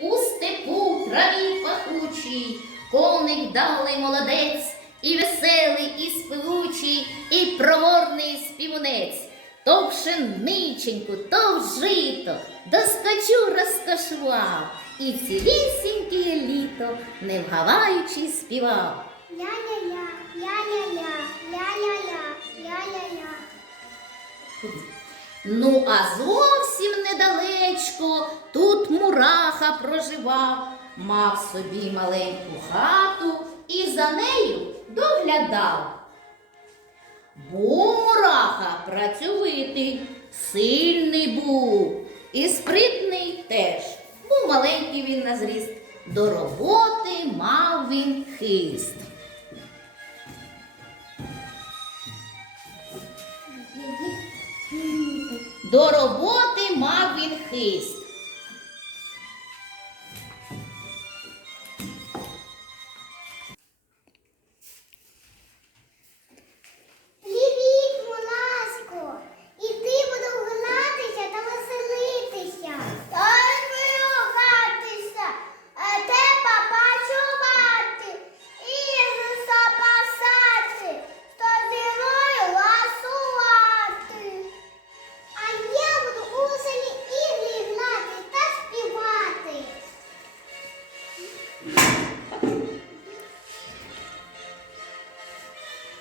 У степу траві пахучій, коник далий молодець, і веселий, і співучий, і проворний співунець. То пшениченьку, то в жито, доскочу розкошував, і цілісіньке літо, не вгаваючи, співав. Ля-ля-ля, ля-ля-ля, ля-ля-ля, ля-ля-ля. Ну, а зовсім недалечко тут мураха проживав, мав собі маленьку хату і за нею доглядав. Був мураха працьовитий, сильний був і спритний теж. Був маленький він на зріст, до роботи мав він хист. До роботи мав він хист.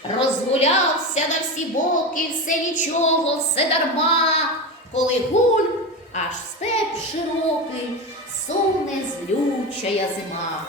Розгулявся на всі боки, все нічого, все дарма, коли гуль, аж степ широкий, соне злючая зима.